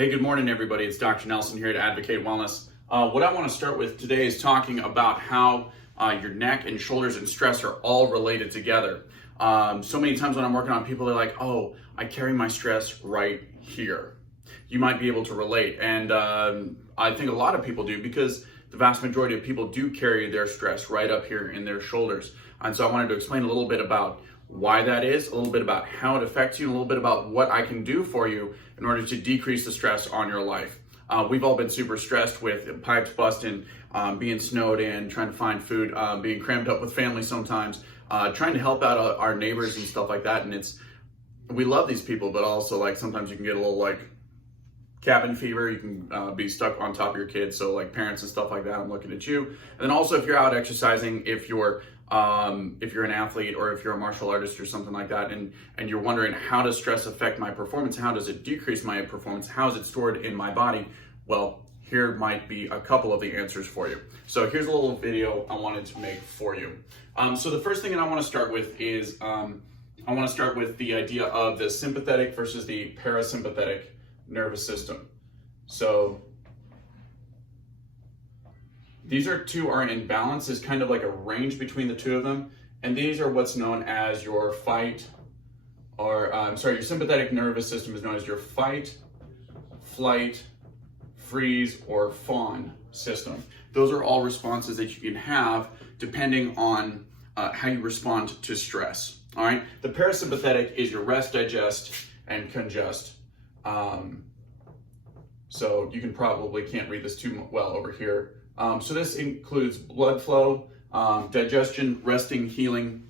Hey, good morning, everybody. It's Dr. Nelson here to Advocate Wellness. What I want to start with today is talking about how your neck and shoulders and stress are all related together. So many times when I'm working on people, they're like, oh, I carry my stress right here. You might be able to relate. And I think a lot of people do, because the vast majority of people do carry their stress right up here in their shoulders. And so I wanted to explain a little bit about why that is, a little bit about how it affects you, and a little bit about what I can do for you in order to decrease the stress on your life. We've all been super stressed with pipes busting, being snowed in, trying to find food, being crammed up with family sometimes, trying to help out our neighbors and stuff like that. And we love these people, but also like sometimes you can get a little like cabin fever. You can be stuck on top of your kids. So like parents and stuff like that, I'm looking at you. And then also if you're out exercising, if you're an athlete or if you're a martial artist or something like that, and you're wondering, how does stress affect my performance? How does it decrease my performance? How is it stored in my body? Well, here might be a couple of the answers for you. So here's a little video I wanted to make for you. So the first thing that I want to start with is, I want to start with the idea of the sympathetic versus the parasympathetic nervous system. So these two are in balance. There's kind of like a range between the two of them. And these are what's known as your your sympathetic nervous system is known as your fight, flight, freeze, or fawn system. Those are all responses that you can have depending on how you respond to stress. All right. The parasympathetic is your rest, digest, and congest. So you can't read this too well over here. So this includes blood flow, digestion, resting, healing.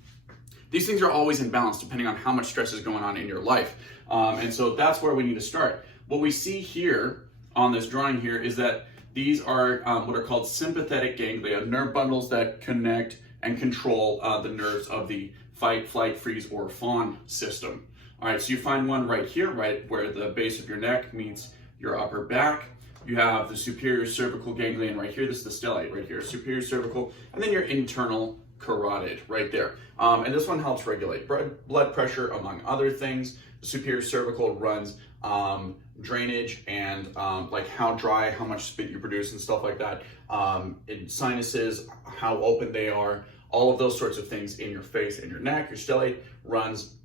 These things are always in balance depending on how much stress is going on in your life. And so that's where we need to start. What we see here on this drawing here is that these are what are called sympathetic ganglia, nerve bundles that connect and control the nerves of the fight, flight, freeze, or fawn system. All right, so you find one right here, right where the base of your neck meets your upper back. You have the superior cervical ganglion right here. This is the stellate right here, superior cervical, and then your internal carotid right there. And this one helps regulate blood pressure, among other things. The superior cervical runs drainage and like how dry, how much spit you produce and stuff like that. In sinuses, how open they are, all of those sorts of things in your face and your neck. Your stellate runs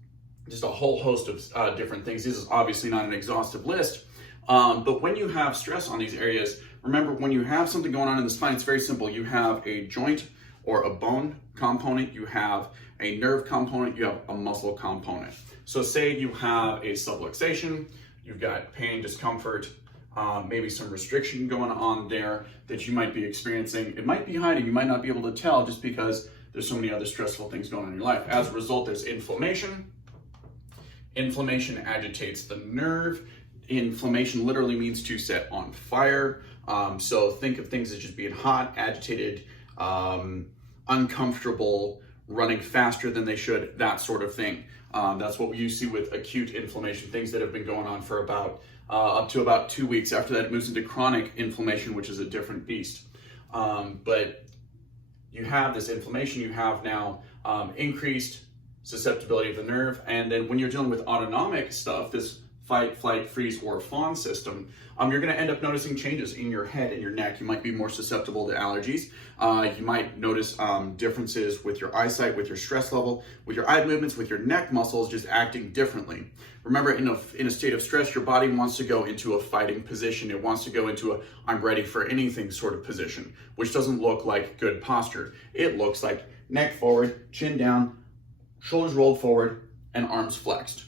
just a whole host of different things. This is obviously not an exhaustive list. But when you have stress on these areas, remember, when you have something going on in the spine, it's very simple. You have a joint or a bone component, you have a nerve component, you have a muscle component. So say you have a subluxation, you've got pain, discomfort, maybe some restriction going on there that you might be experiencing. It might be hiding, you might not be able to tell just because there's so many other stressful things going on in your life. As a result, there's inflammation. Inflammation agitates the nerve. Inflammation literally means to set on fire. So think of things as just being hot, agitated, uncomfortable, running faster than they should, that sort of thing. That's what you see with acute inflammation, things that have been going on for about up to about 2 weeks. After that, it moves into chronic inflammation, which is a different beast. But you have this inflammation, you have now increased susceptibility of the nerve. And then when you're dealing with autonomic stuff, this fight, flight, freeze, or fawn system, you're going to end up noticing changes in your head and your neck. You might be more susceptible to allergies. You might notice differences with your eyesight, with your stress level, with your eye movements, with your neck muscles just acting differently. Remember, in a state of stress, your body wants to go into a fighting position. It wants to go into a I'm ready for anything sort of position, which doesn't look like good posture. It looks like neck forward, chin down, shoulders rolled forward, and arms flexed.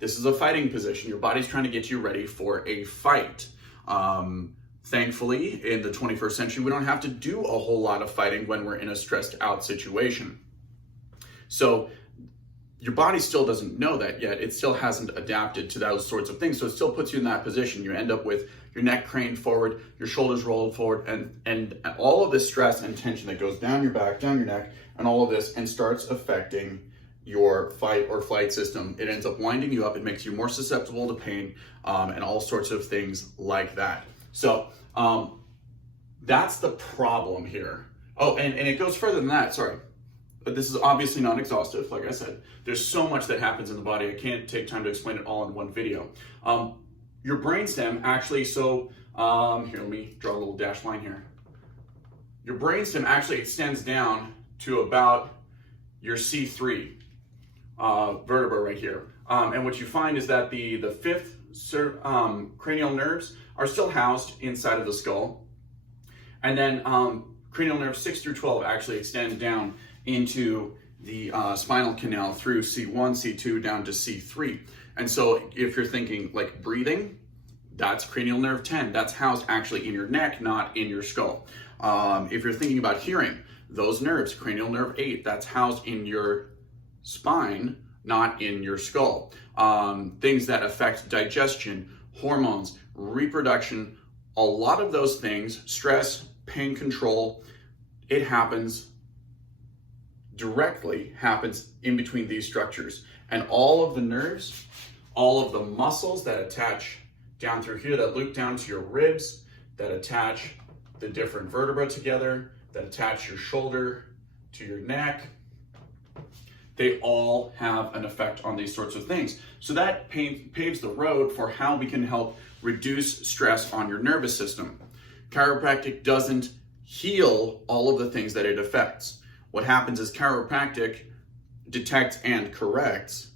This is a fighting position. Your body's trying to get you ready for a fight. Thankfully, in the 21st century, we don't have to do a whole lot of fighting when we're in a stressed out situation. So your body still doesn't know that yet. It still hasn't adapted to those sorts of things. So it still puts you in that position. You end up with your neck craned forward, your shoulders rolled forward, and all of this stress and tension that goes down your back, down your neck, and all of this, and starts affecting your fight or flight system. It ends up winding you up. It makes you more susceptible to pain and all sorts of things like that. So that's the problem here. Oh, and it goes further than that, sorry. But this is obviously not exhaustive, like I said. There's so much that happens in the body. I can't take time to explain it all in one video. your brainstem actually, here, let me draw a little dashed line here. Your brainstem actually extends down to about your C3 vertebra right here. And what you find is that the fifth cranial nerves are still housed inside of the skull. And then cranial nerves 6 through 12 actually extend down into the spinal canal through C1, C2 down to C3. And so if you're thinking like breathing, that's cranial nerve 10. That's housed actually in your neck, not in your skull. If you're thinking about hearing, those nerves, cranial nerve 8, that's housed in your spine, not in your skull. Things that affect digestion, hormones, reproduction, a lot of those things, stress, pain control, it happens in between these structures. And all of the nerves, all of the muscles that attach down through here, that loop down to your ribs, that attach the different vertebrae together, that attach your shoulder to your neck, they all have an effect on these sorts of things. So that paves the road for how we can help reduce stress on your nervous system. Chiropractic doesn't heal all of the things that it affects. What happens is chiropractic detects and corrects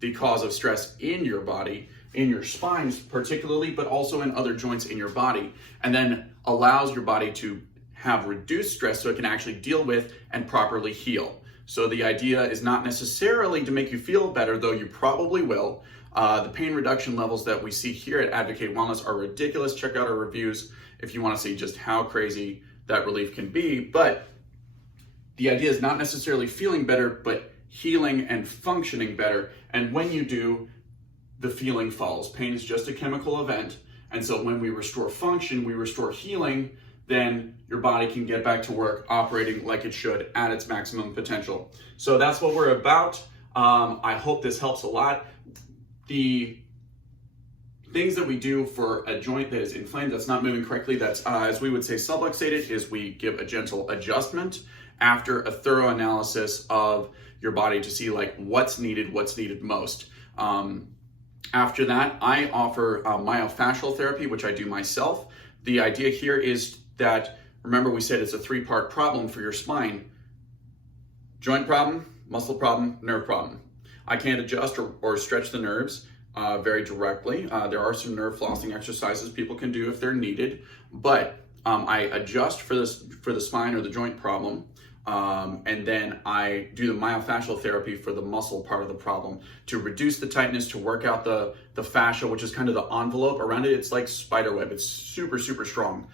the cause of stress in your body, in your spine particularly, but also in other joints in your body, and then allows your body to have reduced stress so it can actually deal with and properly heal. So the idea is not necessarily to make you feel better, though you probably will. The pain reduction levels that we see here at Advocate Wellness are ridiculous. Check out our reviews if you want to see just how crazy that relief can be. But the idea is not necessarily feeling better, but healing and functioning better. And when you do, the feeling follows. Pain is just a chemical event. And so when we restore function, we restore healing, then your body can get back to work operating like it should at its maximum potential. So that's what we're about. I hope this helps a lot. The things that we do for a joint that is inflamed, that's not moving correctly, that's, as we would say, subluxated, is we give a gentle adjustment after a thorough analysis of your body to see like what's needed most. After that, I offer myofascial therapy, which I do myself. The idea here is that, remember we said it's a 3-part problem for your spine: joint problem, muscle problem, nerve problem. I can't adjust or stretch the nerves very directly. There are some nerve flossing exercises people can do if they're needed, but I adjust for the spine or the joint problem. And then I do the myofascial therapy for the muscle part of the problem to reduce the tightness, to work out the fascia, which is kind of the envelope around it. It's like spider web. It's super, super strong,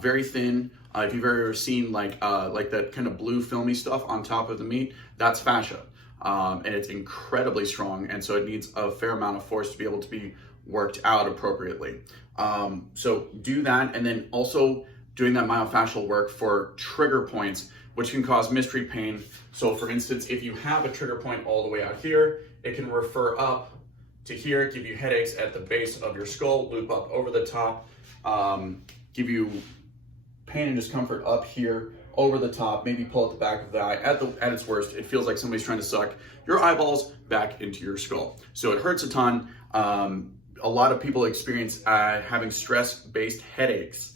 very thin. If you've ever seen like that kind of blue filmy stuff on top of the meat, that's fascia. And it's incredibly strong. And so it needs a fair amount of force to be able to be worked out appropriately. So do that. And then also doing that myofascial work for trigger points, which can cause mystery pain. So for instance, if you have a trigger point all the way out here, it can refer up to here, give you headaches at the base of your skull, loop up over the top, give you pain and discomfort up here, over the top, maybe pull at the back of the eye. At its worst, it feels like somebody's trying to suck your eyeballs back into your skull. So it hurts a ton. A lot of people experience having stress-based headaches.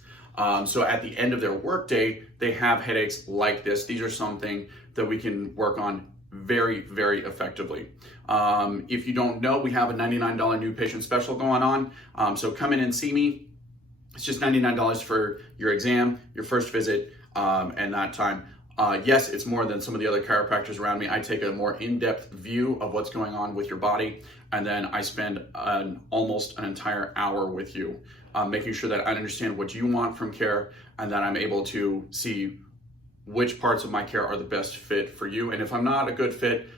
So at the end of their workday, they have headaches like this. These are something that we can work on very, very effectively. If you don't know, we have a $99 new patient special going on. So come in and see me. It's just $99 for your exam, your first visit, and that time. Yes, it's more than some of the other chiropractors around me. I take a more in-depth view of what's going on with your body, and then I spend almost an entire hour with you, making sure that I understand what you want from care, and that I'm able to see which parts of my care are the best fit for you. And if I'm not a good fit,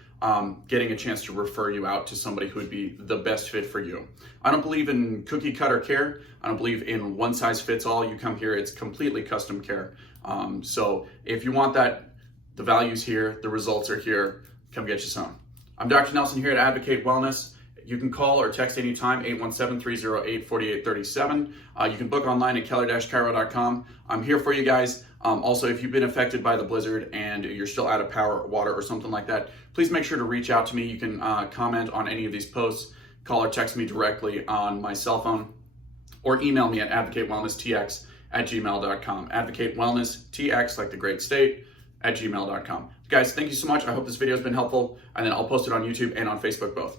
getting a chance to refer you out to somebody who would be the best fit for you. I don't believe in cookie cutter care. I don't believe in one size fits all. You come here, it's completely custom care. So if you want that, the value's here, the results are here, come get you some. I'm Dr. Nelson here at Advocate Wellness. You can call or text anytime, 817-308-4837. You can book online at keller-chiro.com. I'm here for you guys. Also, if you've been affected by the blizzard and you're still out of power, water, or something like that, please make sure to reach out to me. You can comment on any of these posts. call or text me directly on my cell phone, or email me at advocatewellnesstx@gmail.com. Advocatewellnesstx, like the great state, @gmail.com. Guys, thank you so much. I hope this video has been helpful, and then I'll post it on YouTube and on Facebook both.